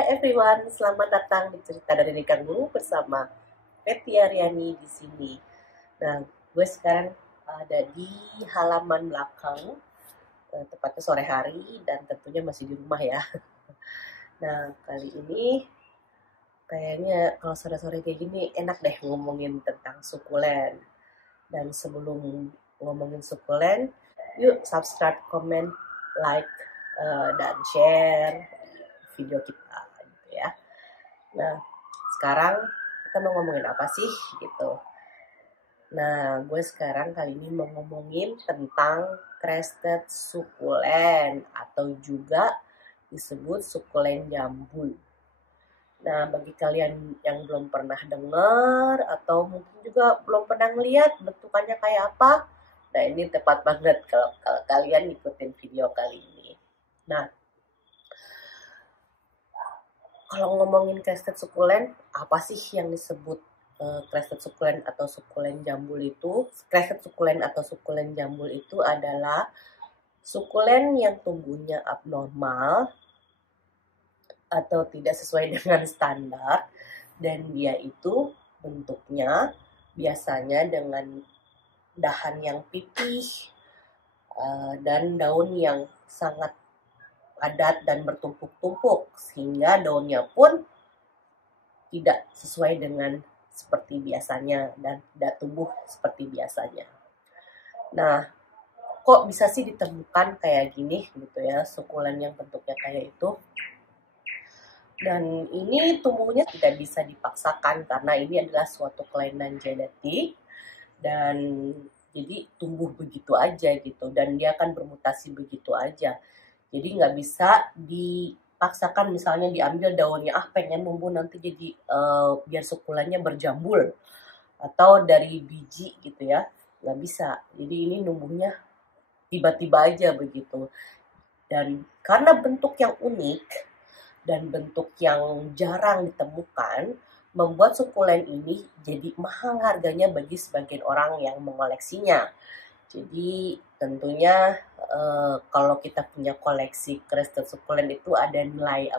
Hai everyone, selamat datang di Cerita dari Nikanggu bersama Fetty Aryani di sini. Nah, gue sekarang ada di halaman belakang, tepatnya sore hari dan tentunya masih di rumah ya. Nah, kali ini kayaknya kalau sore-sore kayak gini enak deh ngomongin tentang sukulen. Dan sebelum ngomongin sukulen, yuk subscribe, comment, like, dan share video kita gitu ya. Nah, sekarang kita mau ngomongin apa sih gitu. Nah, gue sekarang kali ini mau ngomongin tentang crested sukulen atau juga disebut sukulen jambul. Nah, bagi kalian yang belum pernah dengar atau mungkin juga belum pernah ngeliat bentukannya kayak apa, nah ini tepat banget kalau kalian ikutin video kali ini. Nah, kalau ngomongin crested sukulen, apa sih yang disebut crested sukulen atau sukulen jambul itu? Crested sukulen atau sukulen jambul itu adalah sukulen yang tumbuhnya abnormal atau tidak sesuai dengan standar, dan dia itu bentuknya biasanya dengan dahan yang pipih dan daun yang sangat padat dan bertumpuk-tumpuk, sehingga daunnya pun tidak sesuai dengan seperti biasanya dan tidak tumbuh seperti biasanya. Nah, kok bisa sih ditemukan kayak gini gitu ya, sukulen yang bentuknya kayak itu? Dan ini tumbuhnya tidak bisa dipaksakan karena ini adalah suatu kelainan genetik dan jadi tumbuh begitu aja gitu, dan dia akan bermutasi begitu aja. Jadi nggak bisa dipaksakan, misalnya diambil daunnya, pengen numbuh nanti jadi biar sukulennya berjambul atau dari biji gitu ya, nggak bisa. Jadi ini numbuhnya tiba-tiba aja begitu. Dan karena bentuk yang unik dan bentuk yang jarang ditemukan, membuat sukulen ini jadi mahal harganya bagi sebagian orang yang mengoleksinya. Jadi tentunya kalau kita punya koleksi crested sukulen itu ada nilai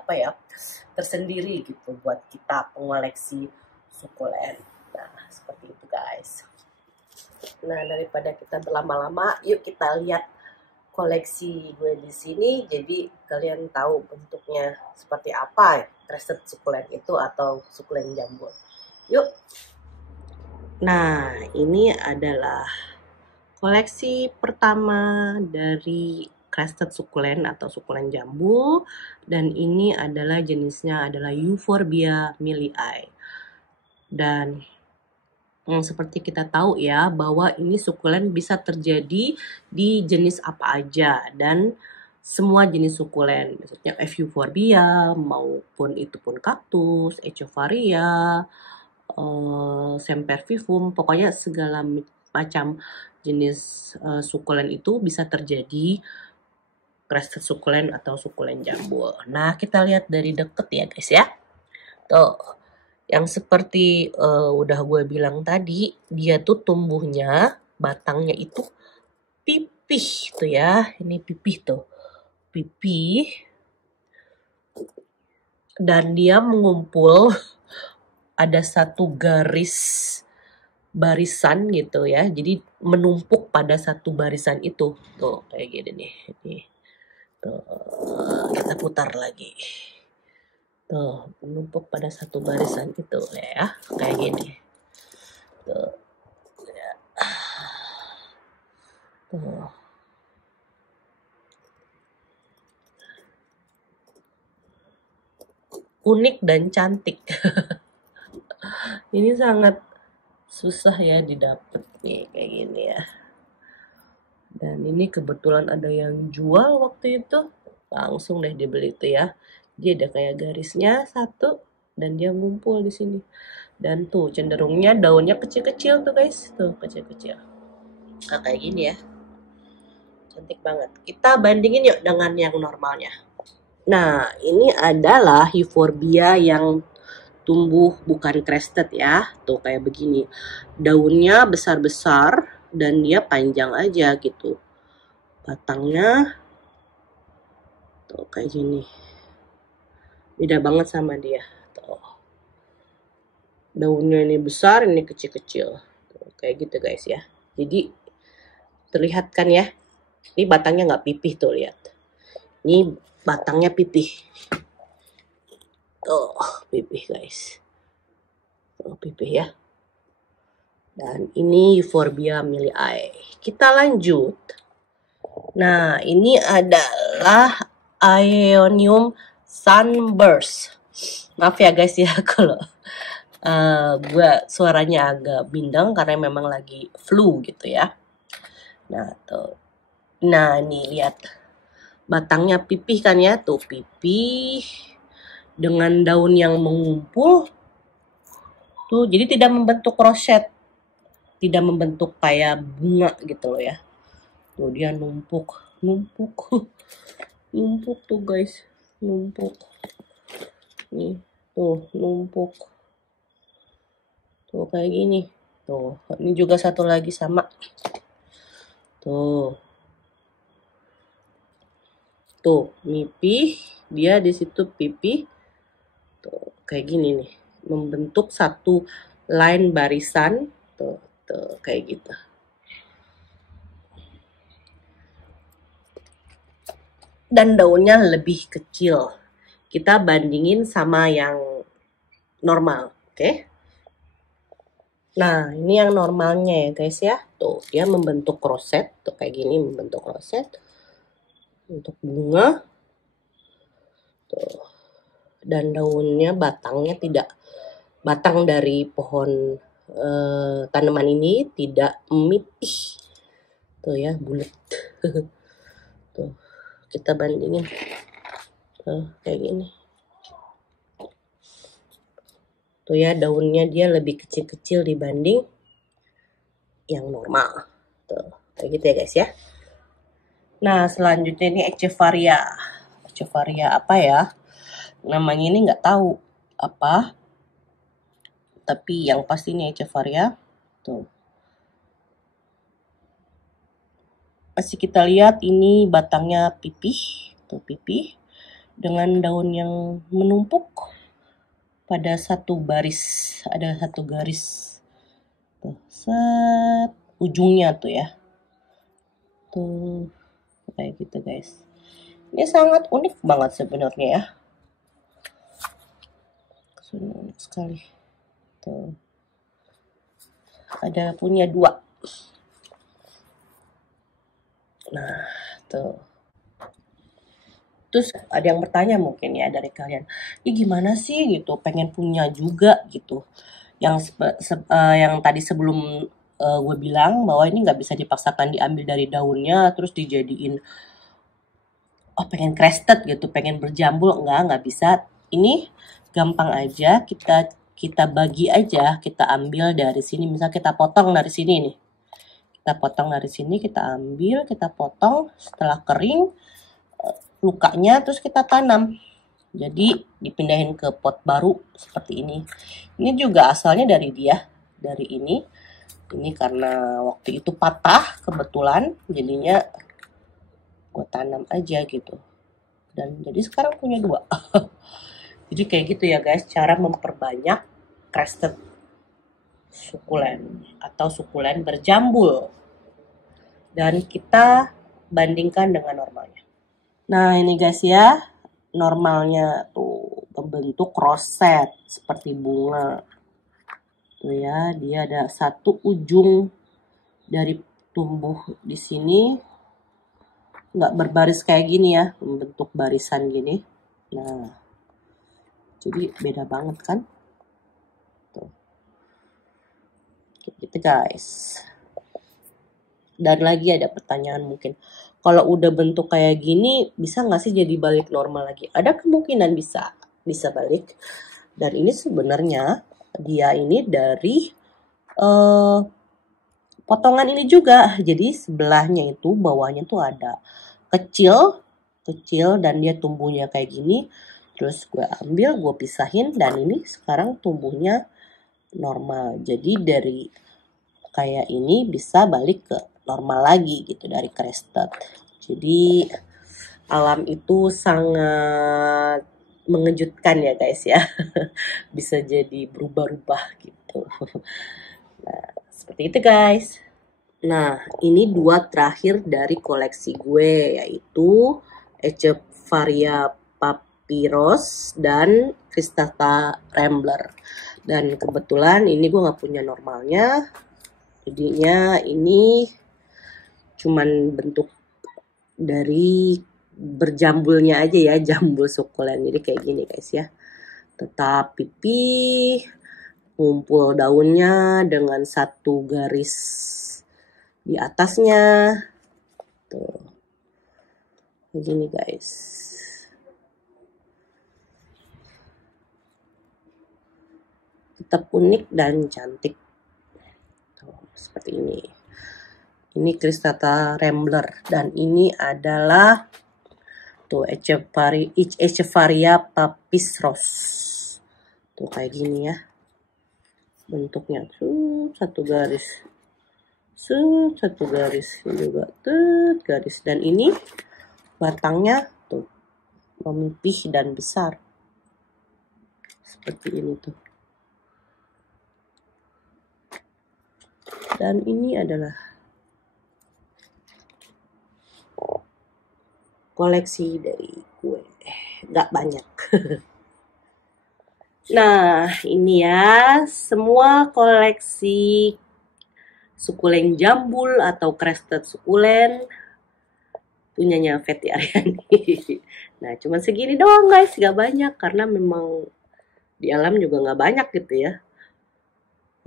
tersendiri gitu buat kita pengoleksi sukulen. Nah, seperti itu guys. Nah, daripada kita berlama-lama, yuk kita lihat koleksi gue di sini. Jadi kalian tahu bentuknya seperti apa crested sukulen itu atau sukulen jambul. Yuk. Nah, ini adalah koleksi pertama dari crested sukulen atau sukulen jambul, dan ini adalah jenisnya adalah Euphorbia millii. Dan seperti kita tahu ya bahwa ini sukulen bisa terjadi di jenis apa aja dan semua jenis sukulen, maksudnya Euphorbia maupun itu pun kaktus, Echeveria, Sempervivum, pokoknya segala macam jenis sukulen itu bisa terjadi crested sukulen atau sukulen jambul. Nah, kita lihat dari deket ya guys ya. Tuh, yang seperti udah gue bilang tadi, dia tuh tumbuhnya, batangnya itu pipih tuh ya. Ini pipih tuh. Pipih. Dan dia mengumpul ada satu barisan gitu ya. Jadi menumpuk pada satu barisan itu. Tuh, kayak gini nih. Nih. Tuh, kita putar lagi. Tuh, menumpuk pada satu barisan itu ya, kayak gini. Tuh. Ya. Tuh. Unik dan cantik. Ini sangat susah ya didapat nih kayak gini ya. Dan ini kebetulan ada yang jual waktu itu, langsung deh dibeli itu ya. Dia ada kayak garisnya satu dan dia ngumpul di sini. Dan tuh cenderungnya daunnya kecil-kecil tuh guys, tuh kecil-kecil. Nah, kayak gini ya. Cantik banget. Kita bandingin yuk dengan yang normalnya. Nah, ini adalah Euphorbia yang tumbuh bukan crested ya. Tuh kayak begini. Daunnya besar-besar dan dia panjang aja gitu. Batangnya tuh kayak gini. Beda banget sama dia. Tuh. Daunnya ini besar, ini kecil-kecil. Kayak gitu guys ya. Jadi terlihat kan ya. Ini batangnya nggak pipih tuh, lihat. Ini batangnya pipih. Tuh, pipih guys. Tuh, pipih ya. Dan ini Euphorbia millii. Kita lanjut. Nah, ini adalah Aeonium sunburst. Maaf ya guys ya kalau gue suaranya agak bindeng karena memang lagi flu gitu ya. Nah, tuh. Nah, nih lihat. Batangnya pipih kan ya, tuh pipih dengan daun yang mengumpul. Tuh, jadi tidak membentuk roset. Tidak membentuk kayak bunga gitu loh ya. Tuh dia numpuk. Numpuk tuh guys. Numpuk. Nih, tuh numpuk. Tuh kayak gini. Tuh, ini juga satu lagi sama. Tuh. Tuh, pipih, dia di situ pipih. Tuh, kayak gini nih. Membentuk satu line barisan. Tuh kayak gitu. Dan daunnya lebih kecil. Kita bandingin sama yang normal, oke? Nah, ini yang normalnya ya guys ya. Tuh, dia membentuk roset. Tuh kayak gini membentuk roset. Untuk bunga. Tuh. Dan daunnya, batangnya tidak, batang dari pohon tanaman ini tidak memipih. Tuh ya, bulat. Tuh, kita bandingin. Tuh, kayak gini. Tuh ya, daunnya dia lebih kecil-kecil dibanding yang normal. Tuh, kayak gitu ya guys ya. Nah, selanjutnya ini Echeveria. Echeveria apa ya? Namanya ini nggak tahu apa. Tapi yang pasti ini Echeveria. Tuh. Masih kita lihat ini batangnya pipih. Tuh pipih. Dengan daun yang menumpuk pada satu baris. Ada satu garis. Tuh, set. Ujungnya tuh ya. Tuh. Kayak gitu guys. Ini sangat unik banget sebenarnya ya. Unik sekali. Tuh. Ada punya dua. Nah, tuh. Terus ada yang bertanya mungkin ya dari kalian, ini gimana sih gitu, pengen punya juga gitu. Yang tadi sebelum gue bilang bahwa ini nggak bisa dipaksakan diambil dari daunnya terus dijadiin pengen crested gitu, pengen berjambul, nggak bisa. Ini gampang aja, kita bagi aja, kita ambil dari sini, misal kita potong dari sini nih. Kita potong dari sini, kita ambil, kita potong, setelah kering lukanya terus kita tanam. Jadi dipindahin ke pot baru seperti ini. Ini juga asalnya dari dia, dari ini. Ini karena waktu itu patah kebetulan, jadinya gue tanam aja gitu. Dan jadi sekarang punya dua. Jadi kayak gitu ya guys, cara memperbanyak crested sukulen atau sukulen berjambul. Dan kita bandingkan dengan normalnya. Nah ini guys ya, normalnya tuh membentuk roset seperti bunga. Tuh ya, dia ada satu ujung dari tumbuh di sini, nggak berbaris kayak gini ya, membentuk barisan gini. Nah, jadi beda banget kan? Tuh. Gitu guys. Dan lagi ada pertanyaan mungkin, kalau udah bentuk kayak gini, bisa nggak sih jadi balik normal lagi? Ada kemungkinan bisa balik. Dan ini sebenarnya dia ini dari potongan ini juga. Jadi sebelahnya itu, bawahnya tuh ada kecil dan dia tumbuhnya kayak gini. Terus gue ambil, gue pisahin, dan ini sekarang tumbuhnya normal. Jadi dari kayak ini bisa balik ke normal lagi gitu, dari crested. Jadi alam itu sangat mengejutkan ya guys ya. Bisa jadi berubah-ubah gitu. Nah, seperti itu guys. Nah, ini 2 terakhir dari koleksi gue, yaitu Echeveria Papyrus dan Cristata Rambler. Dan kebetulan ini gue nggak punya normalnya, jadinya ini cuman bentuk dari berjambulnya aja ya, jambul sukulen. Jadi kayak gini guys ya, tetap pipih, ngumpul daunnya dengan satu garis di atasnya tuh, begini guys. Tetap unik dan cantik tuh, seperti ini. Ini Cristata Rambler dan ini adalah tuh Echeveria Papyrus. Tuh kayak gini ya bentuknya, satu garis, satu garis, ini juga garis, dan ini batangnya tuh memipih dan besar seperti ini tuh. Dan ini adalah koleksi dari gue, nggak banyak. Nah, ini ya semua koleksi sukulen jambul atau crested sukulen punyanya Fetty Aryani. Nah, cuman segini doang guys, nggak banyak karena memang di alam juga nggak banyak gitu ya.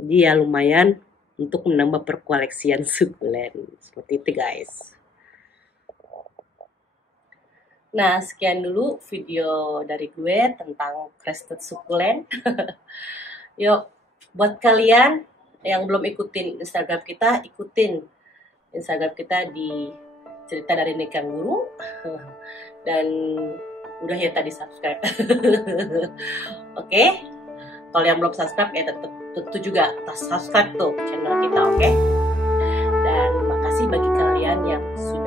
Jadi ya lumayan untuk menambah perkoleksian sukulen seperti itu guys. Nah, sekian dulu video dari gue tentang crested sukulen. Yuk, buat kalian yang belum ikutin Instagram kita, ikutin Instagram kita di Cerita dari Nikan Guru. Dan udah ya tadi subscribe. Oke? Kalau yang belum subscribe ya tentu juga subscribe tuh channel kita, oke? Dan makasih bagi kalian yang sudah